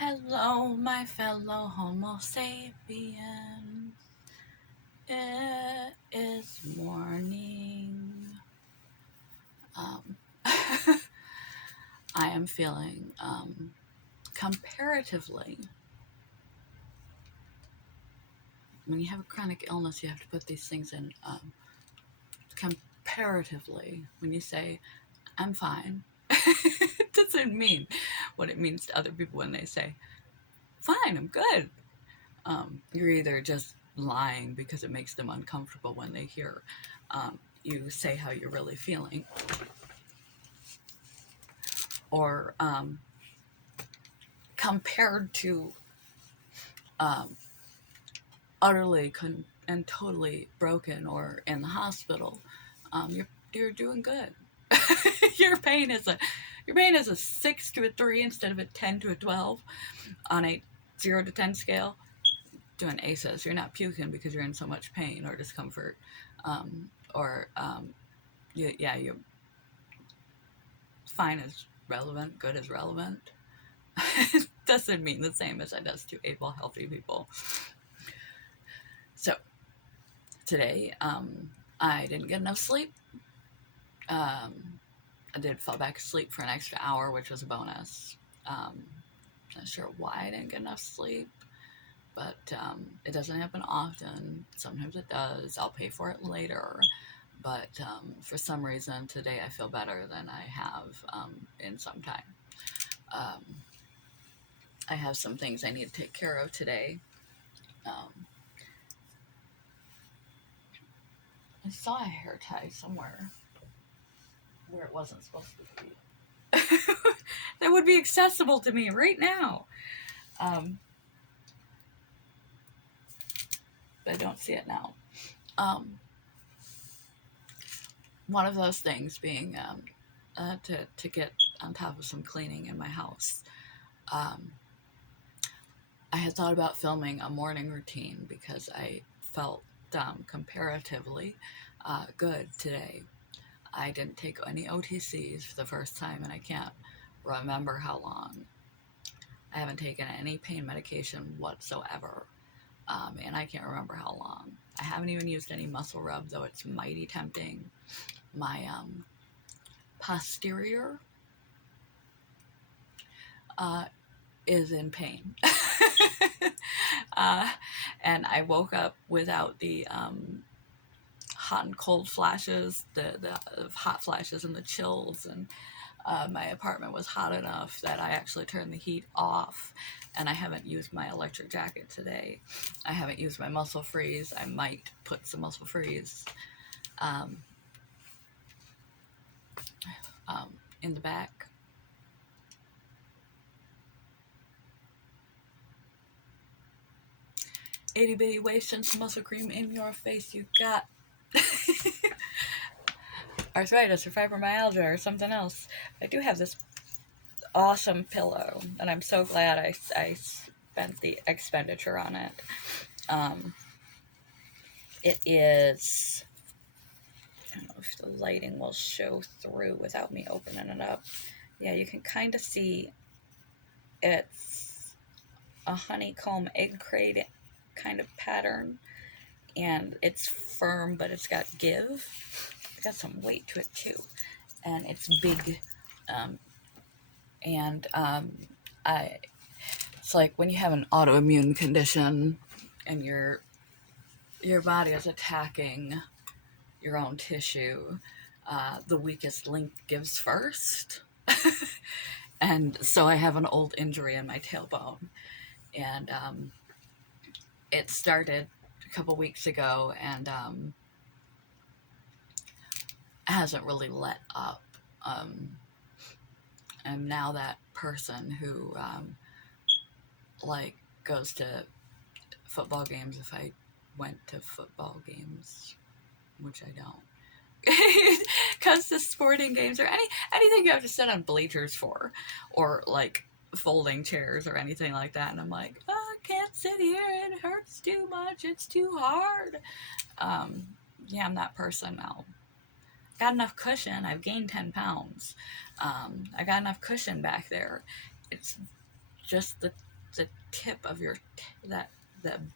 Hello, my fellow Homo sapien. It is morning. Um, I am feeling comparatively. When you have a chronic illness, you have to put these things in comparatively. When you say, I'm fine, it doesn't mean what it means to other people when they say, fine, I'm good. You're either just lying because it makes them uncomfortable when they hear you say how you're really feeling, or compared to um, utterly and totally broken or in the hospital, you're doing good. your pain is a your pain is a 6 to a 3 instead of a 10 to a 12 on a 0 to 10 scale. Doing ACEs, you're not puking because you're in so much pain or discomfort, or you're fine is relevant, good is relevant. It doesn't mean the same as it does to able, healthy people. So today, I didn't get enough sleep. I did fall back asleep for an extra hour, which was a bonus. Not sure why I didn't get enough sleep, but it doesn't happen often. Sometimes it does. I'll pay for it later. But for some reason, today I feel better than I have in some time. Um, I have some things I need to take care of today. Um, I saw a hair tie somewhere where it wasn't supposed to be. That would be accessible to me right now. Um, but I don't see it now. Um, One of those things being to get on top of some cleaning in my house. Um, I had thought about filming a morning routine because I felt comparatively good today. I didn't take any OTCs for the first time, and I can't remember how long. I haven't taken any pain medication whatsoever, and I can't remember how long. I haven't even used any muscle rub, though it's mighty tempting. My posterior uh, is in pain. uh, and I woke up without the hot and cold flashes, the hot flashes and the chills, and my apartment was hot enough that I actually turned the heat off, and I haven't used my electric jacket today. I haven't used my muscle freeze. I might put some muscle freeze um, in the back. Itty bitty waist and some muscle cream in your face, you got arthritis or fibromyalgia or something else. I do have this awesome pillow, and I'm so glad I spent the expenditure on it. It is, I don't know if the lighting will show through without me opening it up. Yeah, you can kind of see it's a honeycomb egg crate kind of pattern, and it's firm, but it's got give. It's got some weight to it too, and it's big. And it's like when you have an autoimmune condition and your body is attacking your own tissue, the weakest link gives first. And so I have an old injury in my tailbone, and it started a couple weeks ago, and hasn't really let up. And now that person who like goes to football games, if I went to football games, which I don't, comes to sporting games or anything you have to sit on bleachers for, or like folding chairs or anything like that, and I'm like, oh, I can't sit here, it hurts too much, it's too hard. Yeah, I'm that person now. Got enough cushion. I've gained 10 pounds. I got enough cushion back there. It's just the the tip of that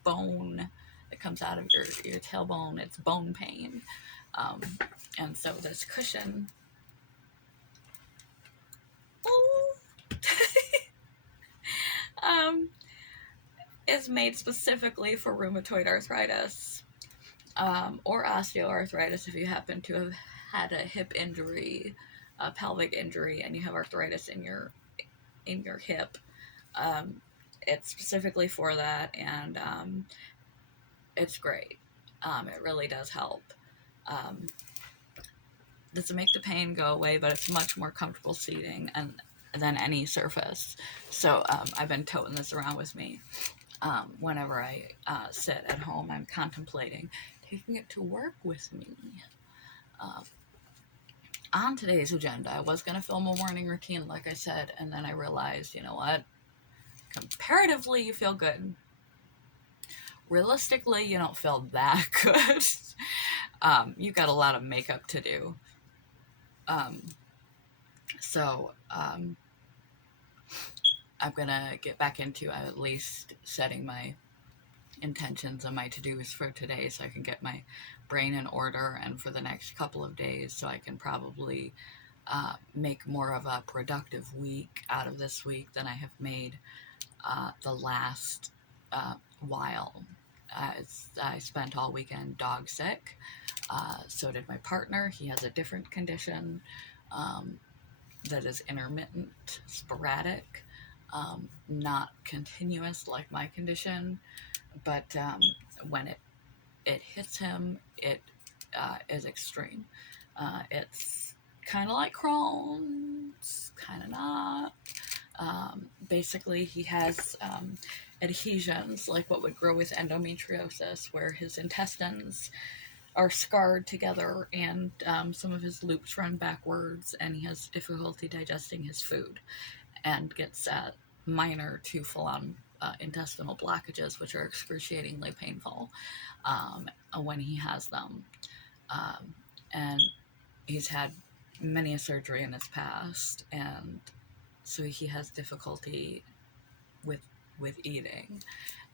bone that comes out of your tailbone. It's bone pain, um, and so this cushion. um, is made specifically for rheumatoid arthritis, or osteoarthritis if you happen to have had a hip injury, a pelvic injury, and you have arthritis in your hip. Um, it's specifically for that, and it's great. It really does help. Um, doesn't make the pain go away, but it's much more comfortable seating and than any surface. So I've been toting this around with me. Whenever I sit at home, I'm contemplating taking it to work with me. Um, on today's agenda, I was going to film a morning routine, like I said, and then I realized, you know what? Comparatively, you feel good. Realistically, you don't feel that good. You've got a lot of makeup to do. So I'm going to get back into at least setting my intentions and my to-dos for today so I can get my brain in order, and for the next couple of days so I can probably make more of a productive week out of this week than I have made the last while. I spent all weekend dog sick. So did my partner. He has a different condition that is intermittent, sporadic, not continuous like my condition, but when it hits him, it is extreme. It's kind of like Crohn's, kind of not. Basically, he has adhesions, like what would grow with endometriosis, where his intestines are scarred together and some of his loops run backwards, and he has difficulty digesting his food and gets minor to full-on intestinal blockages, which are excruciatingly painful when he has them. And he's had many a surgery in his past, and so he has difficulty with eating,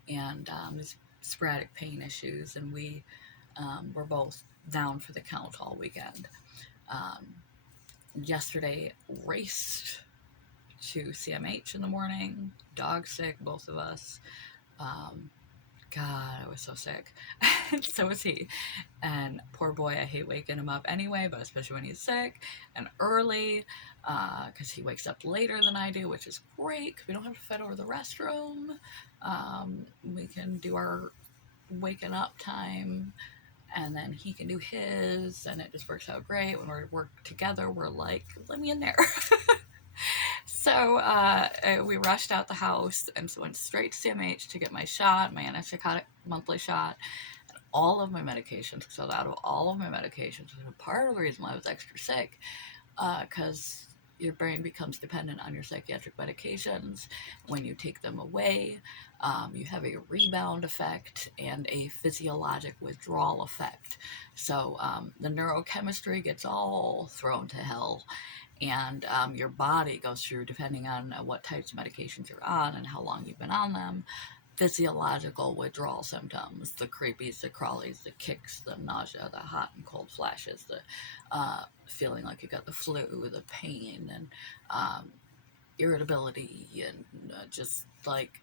and his sporadic pain issues, and we were both down for the count all weekend. Yesterday, raced to CMH in the morning, dog sick, both of us. God, I was so sick. So was he. And poor boy, I hate waking him up anyway, but especially when he's sick and early, because he wakes up later than I do, which is great because we don't have to fight over the restroom. We can do our waking up time, and then he can do his, and it just works out great. When we work together, we're like, let me in there. So we rushed out the house and went straight to CMH to get my shot, my antipsychotic monthly shot, and all of my medications. So out of all of my medications, which was part of the reason why I was extra sick, because your brain becomes dependent on your psychiatric medications. When you take them away, you have a rebound effect and a physiologic withdrawal effect. So the neurochemistry gets all thrown to hell, and your body goes through, depending on what types of medications you're on and how long you've been on them, physiological withdrawal symptoms: the creepies, the crawlies, the kicks, the nausea, the hot and cold flashes, the feeling like you got the flu, the pain, and irritability, and just like,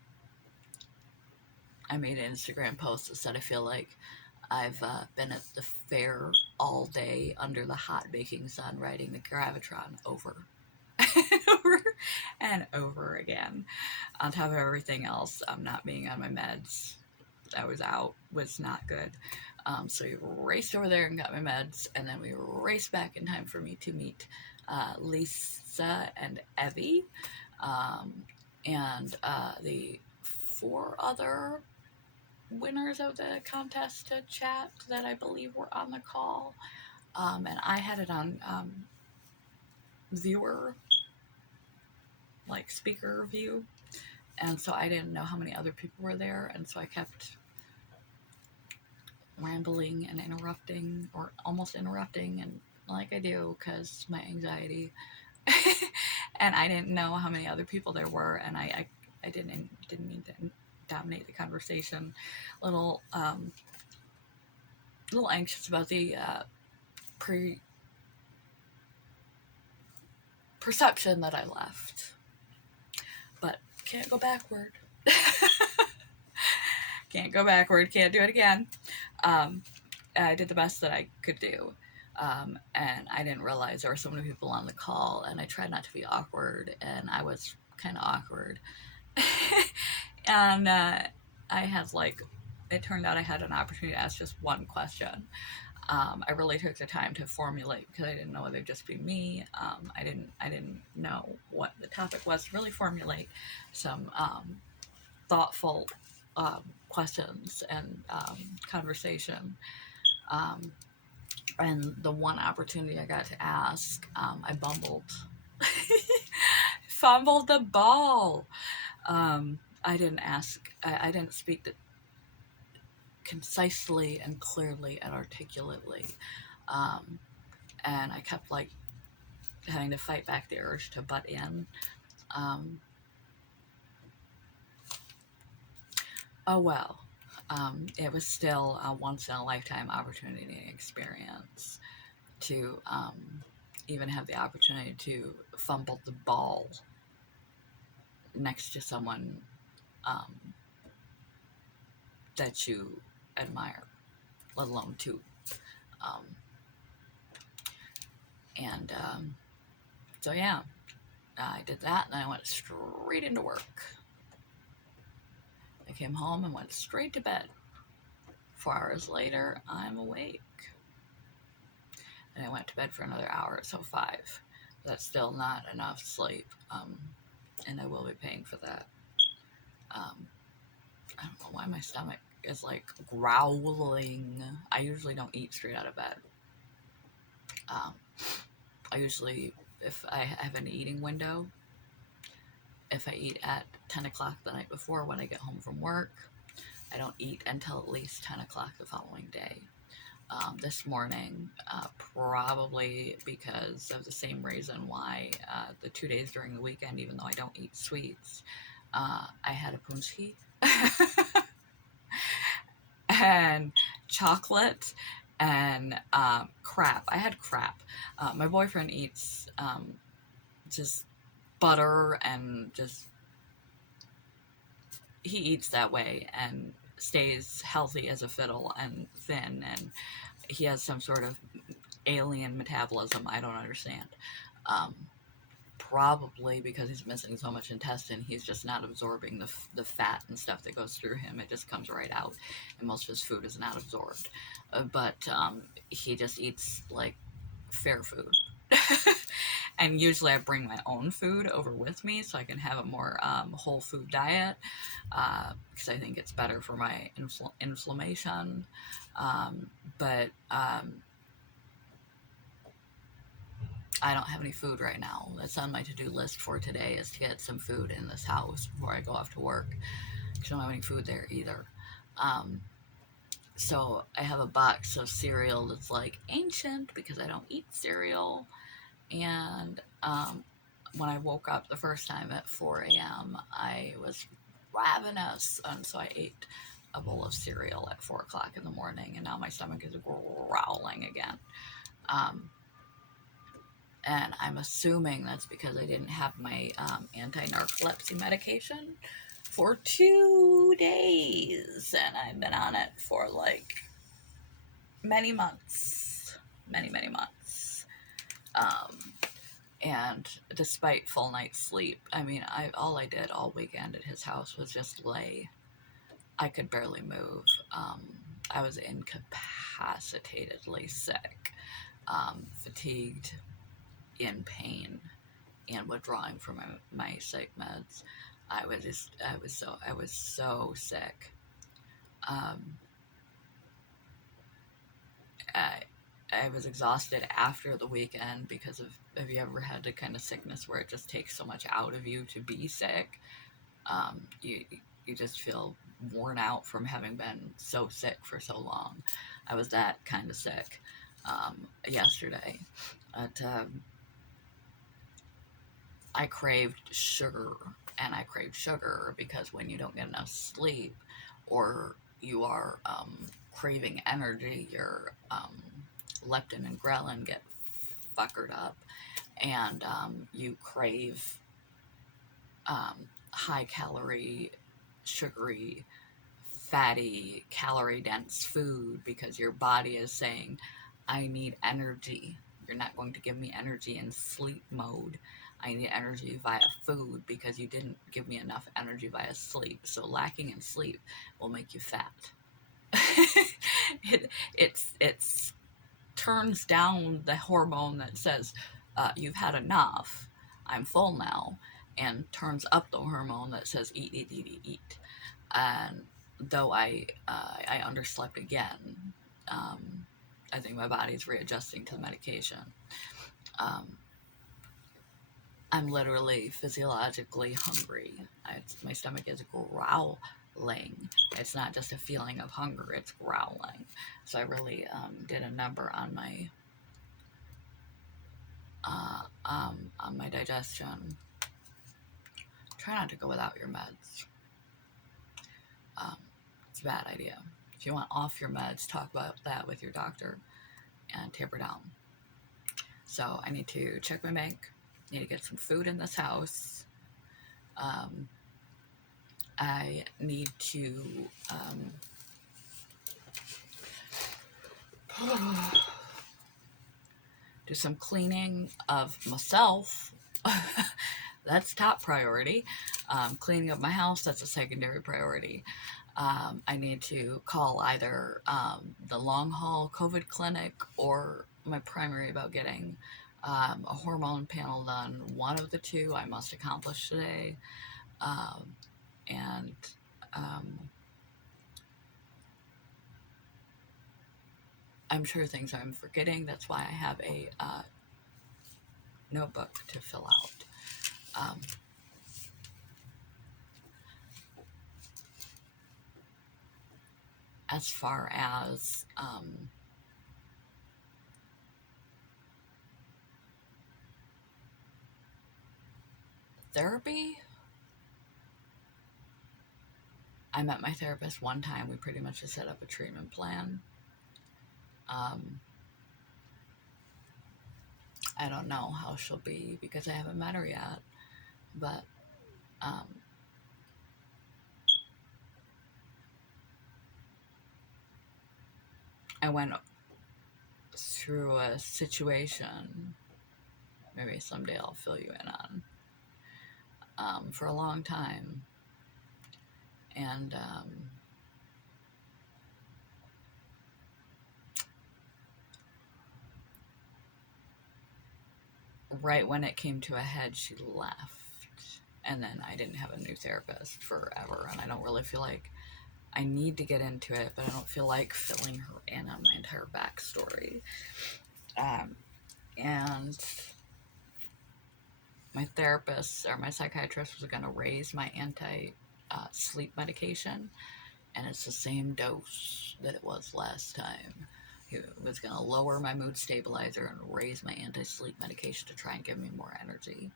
I made an Instagram post that said I feel like I've been at the fair all day under the hot baking sun riding the Gravitron over and over and over again. On top of everything else, not being on my meds, I was out, was not good. So we raced over there and got my meds, and then we raced back in time for me to meet Lisa and Evie, and the 4 other winners of the contest to chat that I believe were on the call. And I had it on viewer, like speaker view, and so I didn't know how many other people were there, and so I kept rambling and interrupting, or almost interrupting, and like I do because my anxiety. And I didn't know how many other people there were, and I I didn't mean to dominate the conversation. A little anxious about the pre perception that I left, but can't go backward. Can't go backward. Can't do it again. Um, I did the best that I could do. And I didn't realize there were so many people on the call, and I tried not to be awkward, and I was kind of awkward. And I had it turned out I had an opportunity to ask just one question. I really took the time to formulate because I didn't know whether it'd just be me. I didn't know what the topic was to really formulate some thoughtful questions and conversation. Um, and the one opportunity I got to ask, I bumbled, fumbled the ball. I didn't ask. I didn't speak concisely and clearly and articulately, um, and I kept having to fight back the urge to butt in. Um, oh well. It was still a once in a lifetime opportunity and experience to even have the opportunity to fumble the ball next to someone that you admire, let alone two. Um, and so, yeah, I did that and I went straight into work. I came home and went straight to bed. 4 hours later, I'm awake. And I went to bed for another hour, so 5. That's still not enough sleep, and I will be paying for that. I don't know why my stomach is growling. I usually don't eat straight out of bed. I usually, if I have an eating window, if I eat at 10 o'clock the night before when I get home from work, I don't eat until at least 10 o'clock the following day. This morning, probably because of the same reason why the 2 days during the weekend, even though I don't eat sweets, I had a punchi and chocolate and crap. I had crap. My boyfriend eats just butter and just he eats that way and stays healthy as a fiddle and thin, and he has some sort of alien metabolism I don't understand. Um, Probably because he's missing so much intestine, he's just not absorbing the fat and stuff that goes through him. It just comes right out, and most of his food is not absorbed. But he just eats fair food. And usually I bring my own food over with me so I can have a more whole food diet because I think it's better for my inflammation. But I don't have any food right now. That's on my to-do list for today is to get some food in this house before I go off to work because I don't have any food there either. So I have a box of cereal that's ancient because I don't eat cereal. And when I woke up the first time at 4 a.m., I was ravenous, and so I ate a bowl of cereal at 4 o'clock in the morning, and now my stomach is growling again. And I'm assuming that's because I didn't have my anti-narcolepsy medication for 2 days, and I've been on it for many months, many months. And despite full night's sleep, I mean, all I did all weekend at his house was just lay. I could barely move. I was incapacitatedly sick, fatigued, in pain, and withdrawing from my psych meds. I was so sick. I was exhausted after the weekend because of, have you ever had the kind of sickness where it just takes so much out of you to be sick? You just feel worn out from having been so sick for so long. I was that kind of sick yesterday. But, I craved sugar, and I craved sugar because when you don't get enough sleep, or you are craving energy, your leptin and ghrelin get fuckered up, and you crave high calorie, sugary, fatty, calorie dense food because your body is saying, I need energy. You're not going to give me energy in sleep mode. I need energy via food because you didn't give me enough energy via sleep. So lacking in sleep will make you fat. It's turns down the hormone that says you've had enough, I'm full now, and turns up the hormone that says eat, eat, eat, eat, eat. And though I underslept again, I think my body's readjusting to the medication. Um, I'm literally physiologically hungry. My stomach is growling. It's not just a feeling of hunger, it's growling. So I really did a number on my digestion. Try not to go without your meds. It's a bad idea. If you want off your meds, talk about that with your doctor and taper down. So I need to check my bank. Need to get some food in this house. I need to do some cleaning of myself. That's top priority. Cleaning up my house, that's a secondary priority. I need to call either the long haul COVID clinic or my primary about getting a hormone panel done. One of the two I must accomplish today. And I'm sure things I'm forgetting. That's why I have a notebook to fill out. As far as therapy, I met my therapist one time. We pretty much just set up a treatment plan. I don't know how she'll be because I haven't met her yet, but I went through a situation, maybe someday I'll fill you in on, for a long time. And right when it came to a head, she left. And then I didn't have a new therapist forever. And I don't really feel like I need to get into it, but I don't feel like filling her in on my entire backstory. And my therapist or my psychiatrist was going to raise my anti-sleep medication, and it's the same dose that it was last time. He was going to lower my mood stabilizer and raise my anti-sleep medication to try and give me more energy.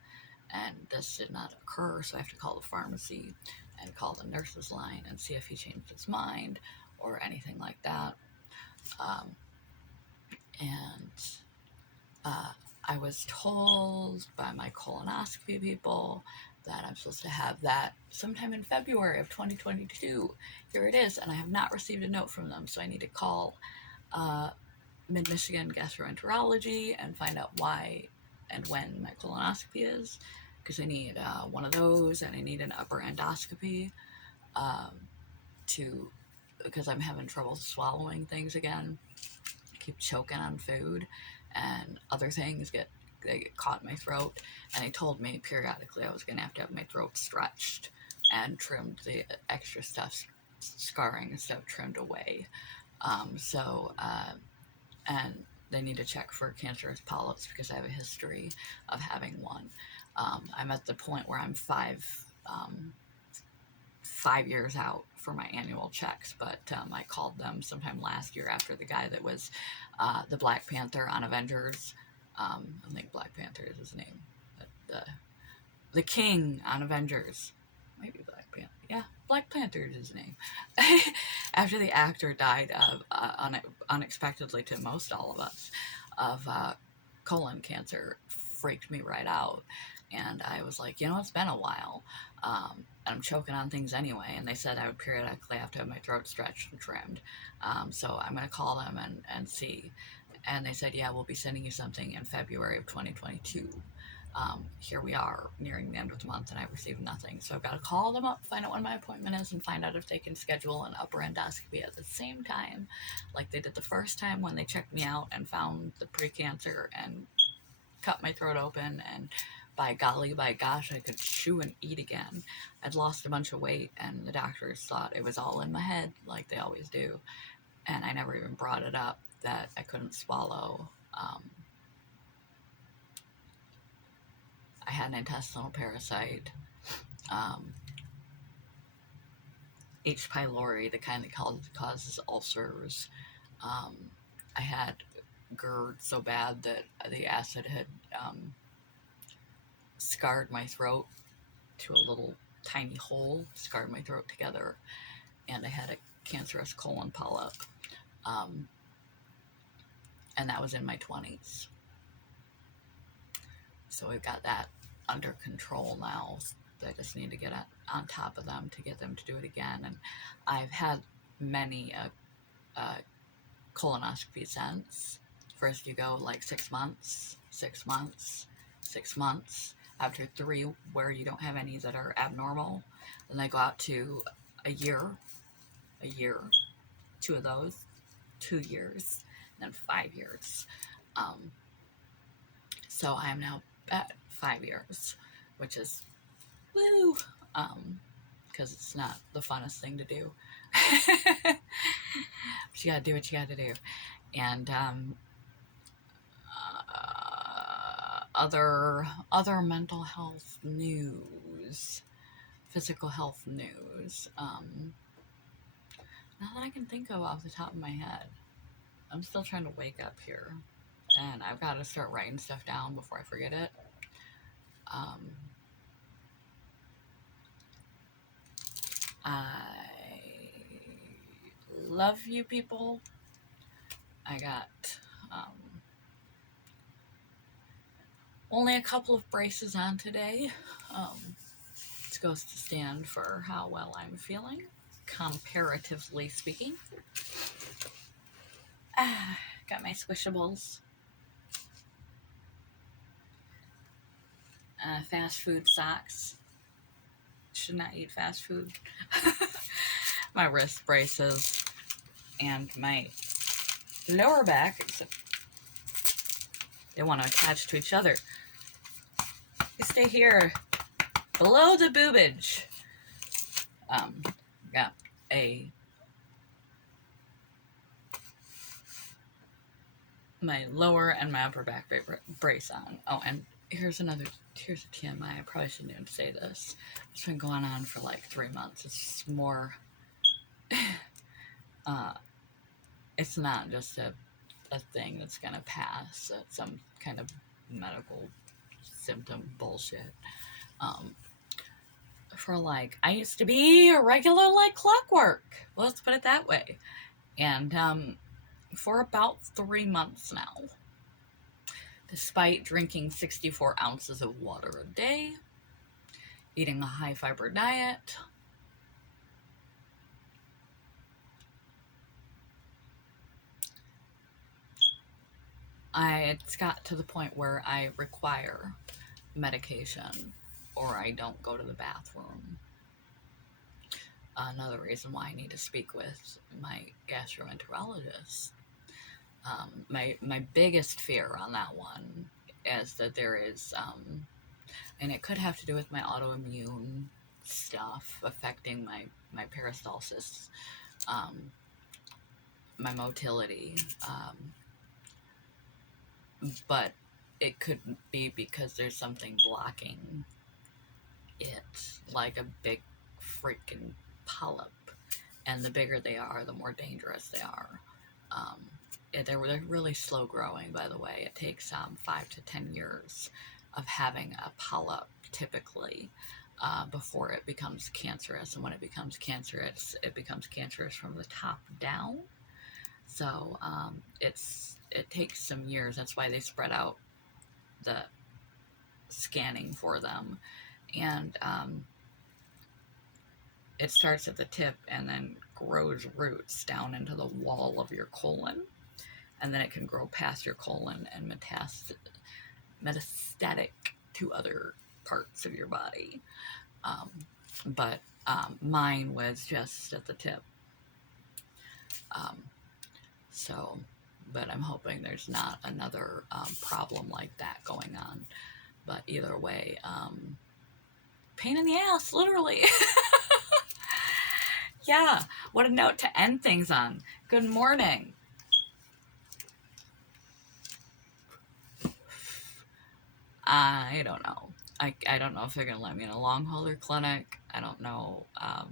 And this did not occur, so I have to call the pharmacy and call the nurse's line and see if he changed his mind or anything like that. I was told by my colonoscopy people that I'm supposed to have that sometime in February of 2022. Here it is, and I have not received a note from them, so I need to call Mid-Michigan Gastroenterology and find out why and when my colonoscopy is, because I need one of those, and I need an upper endoscopy because I'm having trouble swallowing things again. I keep choking on food, and other things get caught in my throat. And they told me periodically I was going to have my throat stretched and trimmed, the extra stuff, scarring and stuff trimmed away. And they need to check for cancerous polyps because I have a history of having one. I'm at the point where I'm 5 years out for my annual checks, but I called them sometime last year after the guy that was the Black Panther on Avengers. I think Black Panther is his name. the king on Avengers. Maybe Black Panther. Yeah, Black Panther is his name. After the actor died of unexpectedly to most all of us of colon cancer, freaked me right out. And I was like, it's been a while. And I'm choking on things anyway. And they said I would periodically have to have my throat stretched and trimmed. So I'm going to call them and see. And they said, yeah, we'll be sending you something in February of 2022. Here we are nearing the end of the month and I received nothing. So I've got to call them up, find out when my appointment is, and find out if they can schedule an upper endoscopy at the same time, like they did the first time when they checked me out and found the precancer and cut my throat open. And by golly, by gosh, I could chew and eat again. I'd lost a bunch of weight and the doctors thought it was all in my head, like they always do. And I never even brought it up that I couldn't swallow. I had an intestinal parasite, H. pylori, the kind that causes ulcers. I had GERD so bad that the acid had scarred my throat to a little tiny hole, scarred my throat together, and I had a cancerous colon polyp. And that was in my 20s. So we've got that under control now. I just need to get on top of them to get them to do it again. And I've had many colonoscopy since. First you go like 6 months, 6 months, 6 months. After 3 where you don't have any that are abnormal, then they go out to a year, 2 of those, 2 years, and then 5 years. So I am now at 5 years, which is woo, because it's not the funnest thing to do. But you gotta do what you gotta do. And other mental health news, physical health news. Not that I can think of off the top of my head. I'm still trying to wake up here, and I've got to start writing stuff down before I forget it. I love you people. I got only a couple of braces on today. It goes to stand for how well I'm feeling, comparatively speaking. Got my squishables. Fast food socks. Should not eat fast food. My wrist braces and my lower back, except they want to attach to each other. They stay here below the boobage. Got my lower and my upper back brace on. Oh, and here's a TMI. I probably shouldn't even say this. It's been going on for like 3 months. It's more, it's not just a thing that's gonna pass. It's some kind of medical symptom bullshit. For like, I used to be a regular like clockwork. Well, let's put it that way. And for about 3 months now, despite drinking 64 ounces of water a day, eating a high fiber diet, it's got to the point where I require medication or I don't go to the bathroom. Another reason why I need to speak with my gastroenterologist. My biggest fear on that one is that there is, and it could have to do with my autoimmune stuff affecting my peristalsis, my motility, but it could be because there's something blocking it, like a big freaking polyp. And the bigger they are, the more dangerous they are. They're really slow growing, by the way. It takes 5 to 10 years of having a polyp typically before it becomes cancerous. And when it becomes cancerous from the top down. So it takes some years. That's why they spread out the scanning for them. And it starts at the tip and then grows roots down into the wall of your colon. And then it can grow past your colon and metastatic to other parts of your body. But mine was just at the tip. But I'm hoping there's not another problem like that going on. But either way, pain in the ass, literally. Yeah, what a note to end things on. Good morning. I don't know. I don't know if they're going to let me in a long hauler clinic. I don't know. I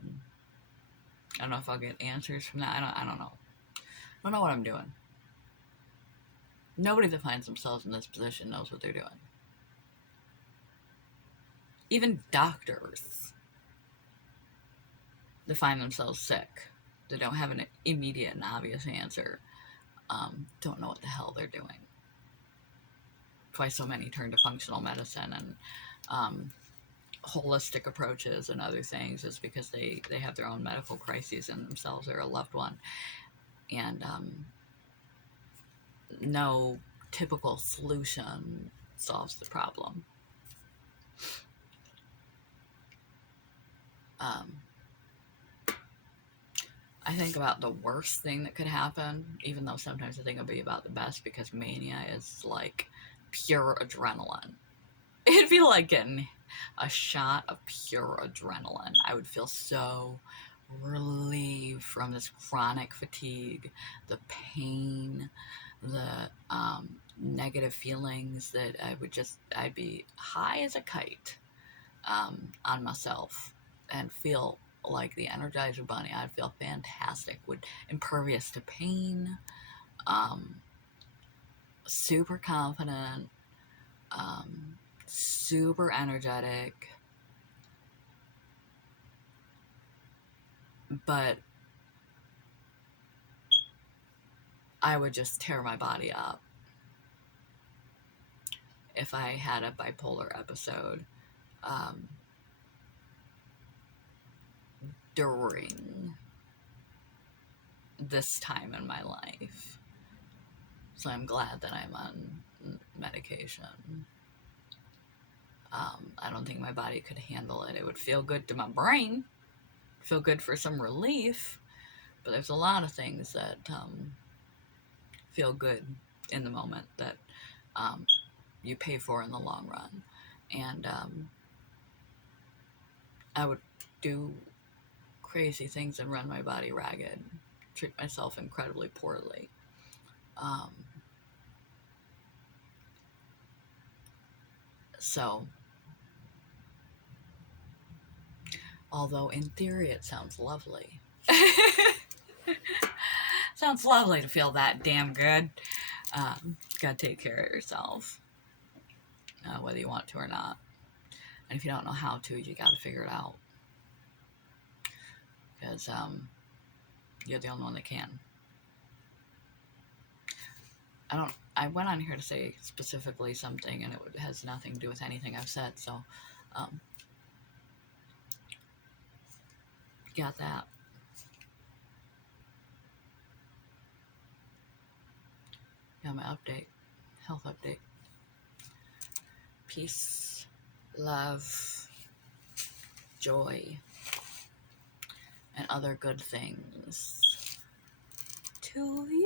don't know if I'll get answers from that. I don't know. I don't know what I'm doing. Nobody that finds themselves in this position knows what they're doing. Even doctors that find themselves sick, that don't have an immediate and obvious answer, don't know what the hell they're doing. That's why so many turn to functional medicine and holistic approaches and other things, is because they have their own medical crises in themselves or a loved one. And no typical solution solves the problem. I think about the worst thing that could happen, even though sometimes I think it'll be about the best, because mania is like pure adrenaline. It'd be like getting a shot of pure adrenaline. I would feel so relieved from this chronic fatigue, the pain, the negative feelings, that I'd be high as a kite on myself and feel like the Energizer Bunny. I'd feel fantastic, impervious to pain, super confident, super energetic, but I would just tear my body up if I had a bipolar episode during this time in my life. So I'm glad that I'm on medication. I don't think my body could handle it. It would feel good to my brain, feel good for some relief, but there's a lot of things that feel good in the moment that you pay for in the long run. And I would do crazy things and run my body ragged, treat myself incredibly poorly. So, although in theory it sounds lovely. Sounds lovely to feel that damn good. Gotta take care of yourself, whether you want to or not. And if you don't know how to, you gotta figure it out. Because you're the only one that can. I went on here to say specifically something, and it has nothing to do with anything I've said, so got that. Got my update, health update. Peace, love, joy, and other good things to you.